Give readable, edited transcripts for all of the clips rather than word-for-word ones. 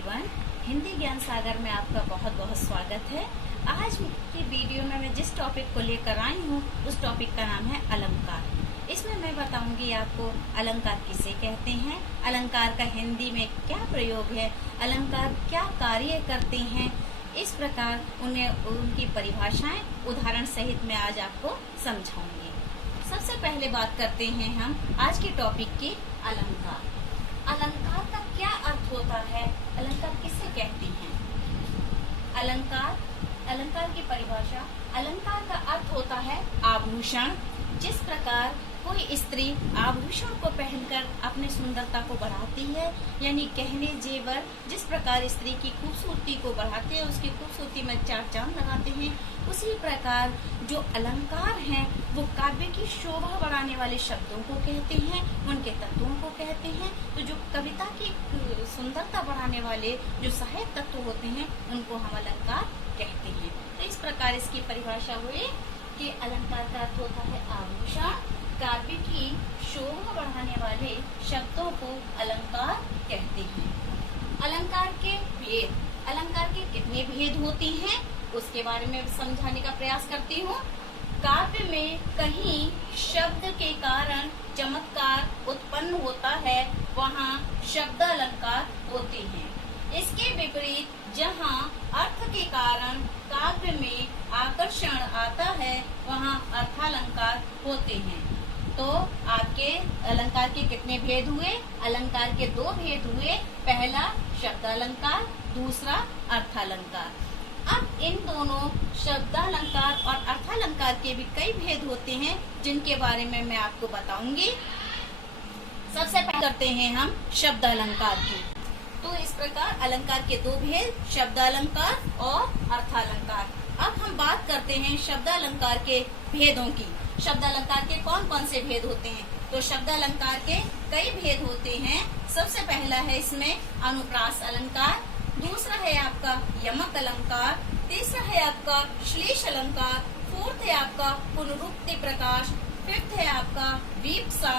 Everyone, Hindi ज्ञान सागर में आपका बहुत बहुत स्वागत है। आज की वीडियो में मैं जिस टॉपिक को लेकर आई हूँ उस टॉपिक का नाम है अलंकार। इसमें मैं बताऊंगी आपको अलंकार किसे कहते हैं, अलंकार का हिंदी में क्या प्रयोग है, अलंकार क्या कार्य करते हैं, इस प्रकार उनकी परिभाषाएं उदाहरण सहित मैं आज आपको समझाऊंगी। सबसे पहले बात करते हैं हम आज के टॉपिक की अलंकार। अलंकार का क्या अर्थ होता है, अलंकार किसे कहते हैं? अलंकार की परिभाषा, अलंकार का अर्थ होता है आभूषण। जिस प्रकार कोई स्त्री आभूषण को पहनकर अपने सुंदरता को बढ़ाती है, यानी गहने जेवर जिस प्रकार स्त्री की खूबसूरती को बढ़ाते हैं, उसकी खूबसूरती में चार चांद लगाते हैं, उसी प्रकार जो अलंकार हैं वो काव्य की शोभा बढ़ाने वाले शब्दों को कहते हैं, उनके तत्वों को कहते हैं। तो जो कविता की सुंदरता बढ़ाने वाले जो सहायक तत्व होते हैं उनको हम अलंकार कहते हैं। तो इस प्रकार इसकी परिभाषा हुई कि अलंकार का अर्थ होता है आभूषण, काव्य की शोभा बढ़ाने वाले शब्दों को अलंकार कहते हैं। अलंकार के भेद, अलंकार के कितने भेद होते हैं उसके बारे में समझाने का प्रयास करती हूँ। काव्य में कहीं शब्द के कारण चमत्कार उत्पन्न होता है, वहाँ शब्द अलंकार होते हैं। इसके विपरीत जहाँ अर्थ के कारण काव्य में आकर्षण आता है, वहाँ अर्थालंकार होते हैं। तो आपके अलंकार के कितने भेद हुए? अलंकार के दो भेद हुए, पहला शब्द अलंकार, दूसरा अर्थालंकार। अब इन दोनों शब्दालंकार और अर्थालंकार के भी कई भेद होते हैं जिनके बारे में मैं आपको बताऊंगी। सबसे पहले करते हैं हम शब्द अलंकार की। तो इस प्रकार अलंकार के दो भेद, शब्द अलंकार और अर्थालंकार। अब हम बात करते हैं शब्द अलंकार के भेदों की। शब्द अलंकार के कौन कौन से भेद होते हैं? तो शब्द अलंकार के कई भेद होते हैं। सबसे पहला है इसमें अनुप्रास अलंकार, दूसरा है आपका यमक अलंकार, तीसरा है आपका श्लेष अलंकार, फोर्थ है आपका पुनरुक्ति प्रकाश, फिफ्थ है आपका वीप्सा,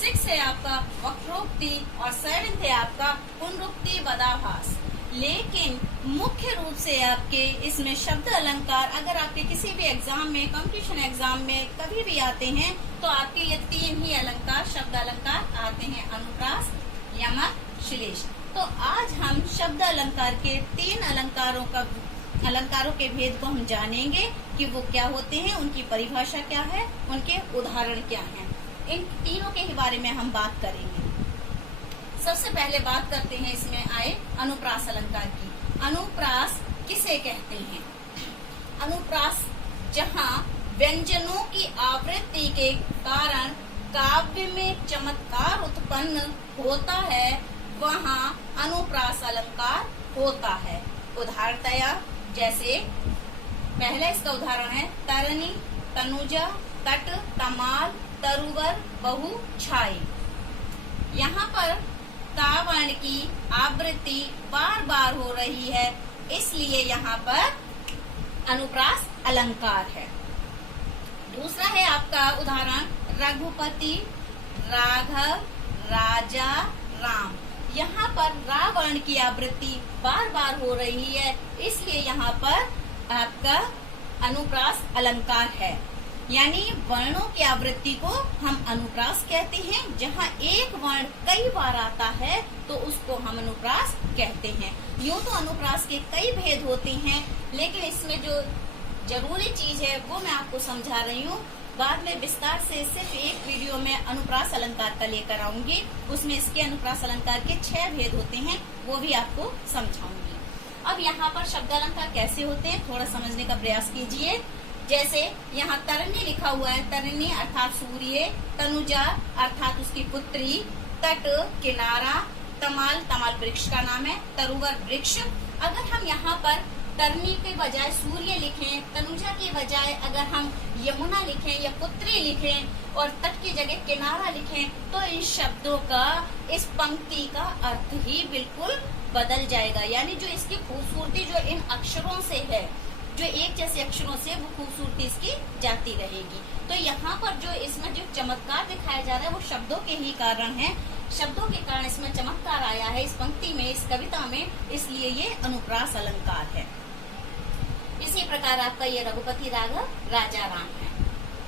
सिक्स है आपका वक्रोक्ति और सेवेंथ है आपका पुनरुक्ति वदाभास। लेकिन मुख्य रूप से आपके इसमें शब्द अलंकार अगर आपके किसी भी एग्जाम में, कंपटीशन एग्जाम में कभी भी आते हैं तो आपके ये तीन ही अलंकार शब्द अलंकार आते हैं, अनुप्रास, यमक, श्लेष। तो आज हम शब्द अलंकार के तीन अलंकारों के भेद को हम जानेंगे कि वो क्या होते हैं, उनकी परिभाषा क्या है, उनके उदाहरण क्या हैं। इन तीनों के ही बारे में हम बात करेंगे। सबसे पहले बात करते हैं इसमें आए अनुप्रास अलंकार की। अनुप्रास किसे कहते हैं? अनुप्रास जहाँ व्यंजनों की आवृत्ति के कारण काव्य में चमत्कार उत्पन्न होता है, वहाँ अनुप्रास अलंकार होता है। उदाहरणतया जैसे पहला इसका उदाहरण है तरनी, तनुजा, तट, तमाल, तरुवर, बहु, छाई। यहाँ पर तावर्ण की आवृत्ति बार बार हो रही है, इसलिए यहाँ पर अनुप्रास अलंकार है। दूसरा है आपका उदाहरण रघुपति, राघव, राजा, राम। यहाँ पर रावर्ण की आवृत्ति बार बार हो रही है, इसलिए यहाँ पर आपका अनुप्रास अलंकार है। यानी वर्णों की आवृत्ति को हम अनुप्रास कहते हैं। जहाँ एक वर्ण कई बार आता है तो उसको हम अनुप्रास कहते हैं। यूँ तो अनुप्रास के कई भेद होते हैं, लेकिन इसमें जो जरूरी चीज है वो मैं आपको समझा रही हूँ। बाद में विस्तार से सिर्फ एक वीडियो में अनुप्रास अलंकार का लेकर आऊंगी, उसमें इसके अनुप्रास अलंकार के 6 भेद होते हैं, वो भी आपको समझाऊंगी। अब यहाँ पर शब्द अलंकार कैसे होते हैं थोड़ा समझने का प्रयास कीजिए। जैसे यहाँ तरनी लिखा हुआ है, तरनी अर्थात सूर्य, तनुजा अर्थात उसकी पुत्री, तट किनारा, तमाल तमाल वृक्ष का नाम है, तरुवर वृक्ष। अगर हम यहाँ पर तरनी के बजाय सूर्य लिखें, तनुजा के बजाय अगर हम यमुना लिखें या पुत्री लिखें और तट की जगह किनारा लिखें तो इन शब्दों का, इस पंक्ति का अर्थ ही बिल्कुल बदल जाएगा। यानी जो इसकी खूबसूरती जो इन अक्षरों से है, जो एक जैसे अक्षरों से, वो खूबसूरती इसकी जाती रहेगी। तो यहाँ पर जो इसमें जो चमत्कार दिखाया जा रहा है वो शब्दों के ही कारण है। शब्दों के कारण इसमें चमत्कार आया है, इस पंक्ति में, इस कविता में, इसलिए ये अनुप्रास अलंकार है। इसी प्रकार आपका ये रघुपति राघव राजा राम है।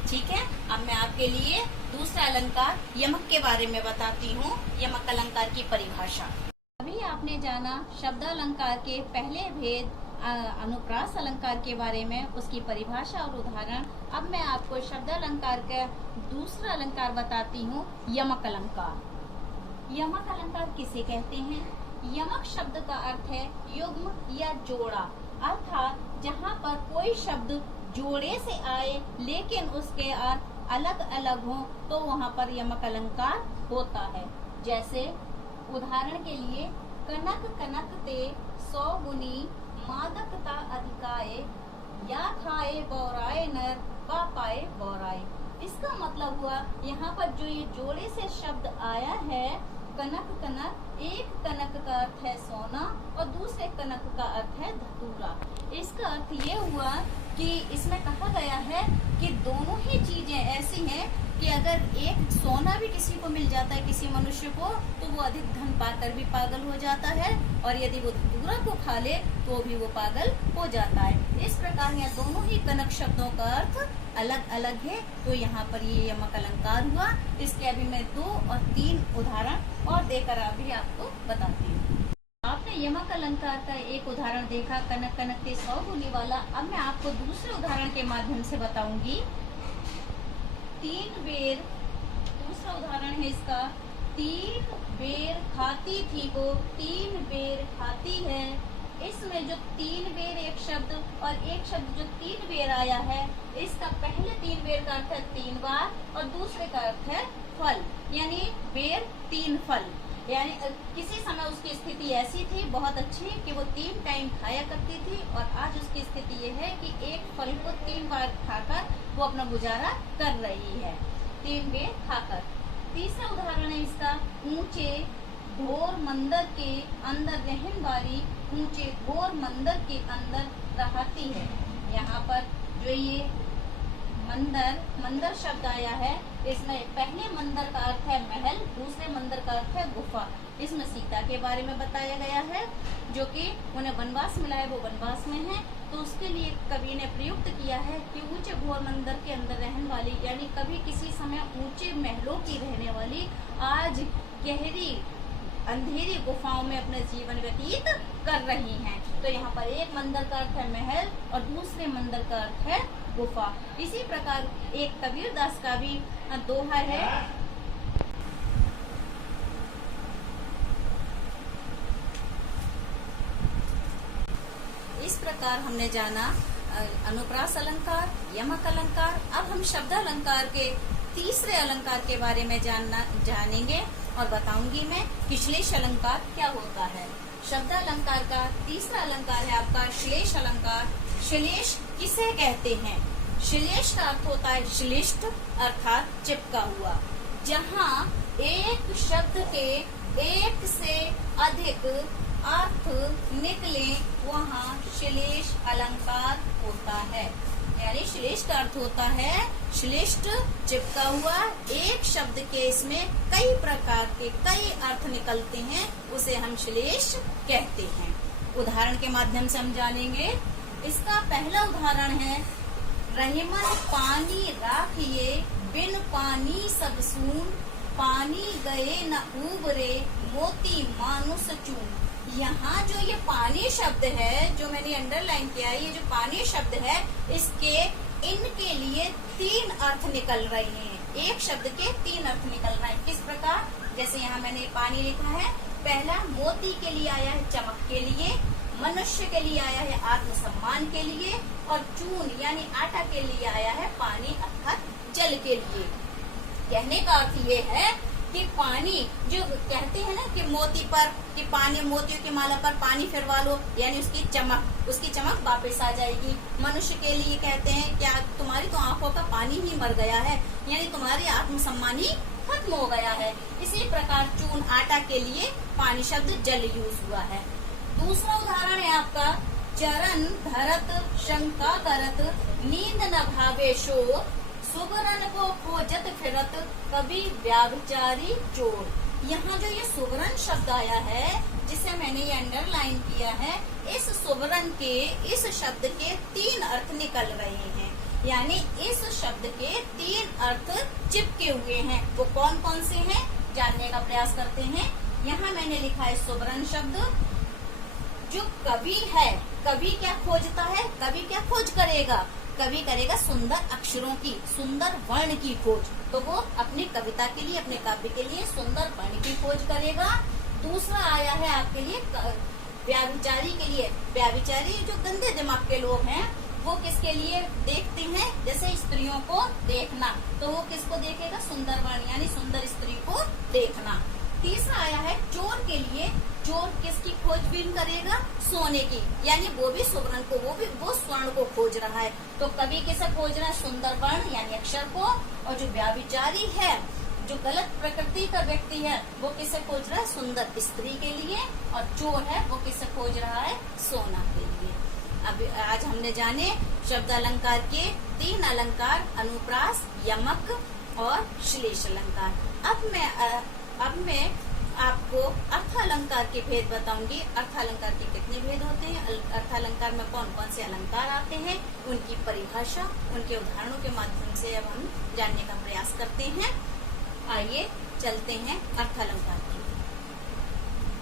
ठीक है, अब मैं आपके लिए दूसरा अलंकार यमक के बारे में बताती हूँ, यमक अलंकार की परिभाषा। अभी आपने जाना शब्द अलंकार के पहले भेद अनुप्रास अलंकार के बारे में, उसकी परिभाषा और उदाहरण। अब मैं आपको शब्द अलंकार का दूसरा अलंकार बताती हूँ, यमक अलंकार। यमक अलंकार किसे कहते हैं? यमक शब्द का अर्थ है युग्म या जोड़ा, अर्थात जहाँ पर कोई शब्द जोड़े से आए लेकिन उसके अर्थ अलग अलग हो तो वहाँ पर यमक अलंकार होता है। जैसे उदाहरण के लिए, कनक कनकते 100 गुनी, मादकता अधिकाए, या खाए बौराए नर, पा पाए बौराए। इसका मतलब हुआ यहाँ पर जो ये जोड़े से शब्द आया है, कनक कनक, एक कनक का अर्थ है सोना और दूसरे कनक का अर्थ है धतूरा। इसका अर्थ ये हुआ कि इसमें कहा गया है कि दोनों ही चीजें ऐसी हैं कि अगर एक सोना भी किसी को मिल जाता है, किसी मनुष्य को, तो वो अधिक धन पाकर भी पागल हो जाता है, और यदि वो धतूरा को खा ले तो भी वो पागल हो जाता है। इस प्रकार यहाँ दोनों ही कनक शब्दों का अर्थ अलग अलग है, तो यहाँ पर ये यमक अलंकार हुआ। इसके अभी मैं 2 और 3 उदाहरण और देकर अभी आपको बताती हूँ। आपने यमक अलंकार का एक उदाहरण देखा, कनक कनकते 100 गुनी वाला। अब मैं आपको दूसरे उदाहरण के माध्यम से बताऊंगी। 3 बेर, दूसरा उदाहरण है इसका, 3 बेर खाती थी वो, 3 बेर खाती है। इसमें जो 3 बेर एक शब्द और एक शब्द जो 3 बेर आया है, इसका पहले 3 बेर का अर्थ है 3 बार और दूसरे का अर्थ है फल, यानी बेर 3 फल। यानी किसी समय उसकी स्थिति ऐसी थी बहुत अच्छी कि वो 3 टाइम खाया करती थी, और आज उसकी स्थिति ये है कि एक फल को 3 बार खाकर वो अपना गुजारा कर रही है, 3 बेर खाकर। तीसरा उदाहरण है इसका, ऊंचे घोर मंदिर के अंदर रहने वाली, ऊंचे घोर मंदिर के अंदर रहती है। यहाँ पर जो ये मंदिर शब्द आया है, इसमें पहले मंदिर का अर्थ है महल, दूसरे मंदिर का अर्थ है गुफा। इसमें सीता के बारे में बताया गया है, जो कि उन्हें वनवास मिला है, वो वनवास में है, तो उसके लिए कवि ने प्रयुक्त किया है कि ऊंचे घोर मंदिर के अंदर रहने वाली, यानी कभी किसी समय ऊंचे महलों की रहने वाली आज गहरी अंधेरी गुफाओं में अपने जीवन व्यतीत कर रही हैं। तो यहाँ पर एक मंदिर का अर्थ है महल और दूसरे मंदिर का अर्थ है गुफा। इसी प्रकार एक कबीर दास का भी दोहा है, इस प्रकार हमने जाना अनुप्रास अलंकार, यमक अलंकार। अब हम शब्द अलंकार के तीसरे अलंकार के बारे में जानेंगे और बताऊंगी मैं कि श्लेष अलंकार क्या होता है। शब्द अलंकार का तीसरा अलंकार है आपका श्लेष अलंकार। श्लेष किसे कहते हैं? श्लेष का अर्थ होता है श्लिष्ट, अर्थात चिपका हुआ। जहाँ एक शब्द के एक से अधिक अर्थ निकले वहाँ श्लेष अलंकार होता है। यानी श्लेष का अर्थ होता है श्लिष्ट, चिपका हुआ। एक शब्द के इसमें कई प्रकार के कई अर्थ निकलते हैं, उसे हम श्लेष कहते हैं। उदाहरण के माध्यम से हम जानेंगे। इसका पहला उदाहरण है, रहीमन पानी राखिए, बिन पानी सब सून, पानी गए न उबरे, मोती मानुष चून। यहाँ जो ये पानी शब्द है, जो मैंने अंडरलाइन किया है, ये जो पानी शब्द है, इसके इनके लिए 3 अर्थ निकल रहे हैं। एक शब्द के 3 अर्थ निकल रहे हैं। किस प्रकार? जैसे यहाँ मैंने पानी लिखा है, पहला मोती के लिए आया है चमक के लिए, मनुष्य के लिए आया है आत्मसम्मान के लिए, और चून यानी आटा के लिए आया है पानी अर्थात जल के लिए। कहने का अर्थ ये है कि पानी, जो कहते हैं ना कि मोती पर कि पानी, मोतियों की माला पर पानी फिरवा लो, यानी उसकी चमक वापस आ जाएगी। मनुष्य के लिए कहते हैं क्या तुम्हारी तो आंखों का पानी ही मर गया है, यानी तुम्हारी आत्मसम्मान ही खत्म हो गया है। इसी प्रकार चून आटा के लिए पानी शब्द जल यूज हुआ है। दूसरा उदाहरण है आपका, चरण धरत शंका करत, नींद न भावे शोर, सुबरन को खोजत फिरत, कभी व्याभिचारी चोर। यहाँ जो ये सुवर्ण शब्द आया है, जिसे मैंने ये अंडरलाइन किया है, इस सुवर्ण के, इस शब्द के 3 अर्थ निकल रहे हैं। यानी इस शब्द के 3 अर्थ चिपके हुए हैं। वो कौन कौन से हैं, जानने का प्रयास करते हैं। यहाँ मैंने लिखा है सुवर्ण शब्द। जो कवि है, कवि क्या खोजता है, कवि क्या खोज करेगा, कवि करेगा सुंदर अक्षरों की, सुंदर वर्ण की खोज। तो वो अपनी कविता के लिए, अपने काव्य के लिए सुंदर वर्ण की खोज करेगा। दूसरा आया है आपके लिए व्याभिचारी के लिए। व्याभिचारी जो गंदे दिमाग के लोग हैं, वो किसके लिए देखते हैं, जैसे स्त्रियों को देखना, तो वो किसको देखेगा, सुंदर वर्ण यानी सुंदर स्त्री को देखना। तीसरा आया है चोर के लिए। चोर किसकी खोजबीन करेगा, सोने की, यानी वो भी सुवर्ण को, वो स्वर्ण को खोज रहा है। तो कवि किसे खोज रहा है, सुंदर वर्ण यानी अक्षर को। और जो व्याभिचारी है, जो गलत प्रकृति का व्यक्ति है, वो किसे खोज रहा है, सुंदर स्त्री के लिए। और चोर है, वो किसे खोज रहा है, सोना के लिए। अब आज हमने जाने शब्द अलंकार के 3 अलंकार, अनुप्रास, यमक और श्लेष अलंकार। अब मैं आपको अर्थ अलंकार के भेद बताऊंगी। अर्थ अलंकार के कितने भेद होते हैं, अर्थ अलंकार में कौन कौन से अलंकार आते हैं, उनकी परिभाषा, उनके उदाहरणों के माध्यम से अब हम जानने का प्रयास करते हैं। आइए चलते हैं अर्थ अलंकार की।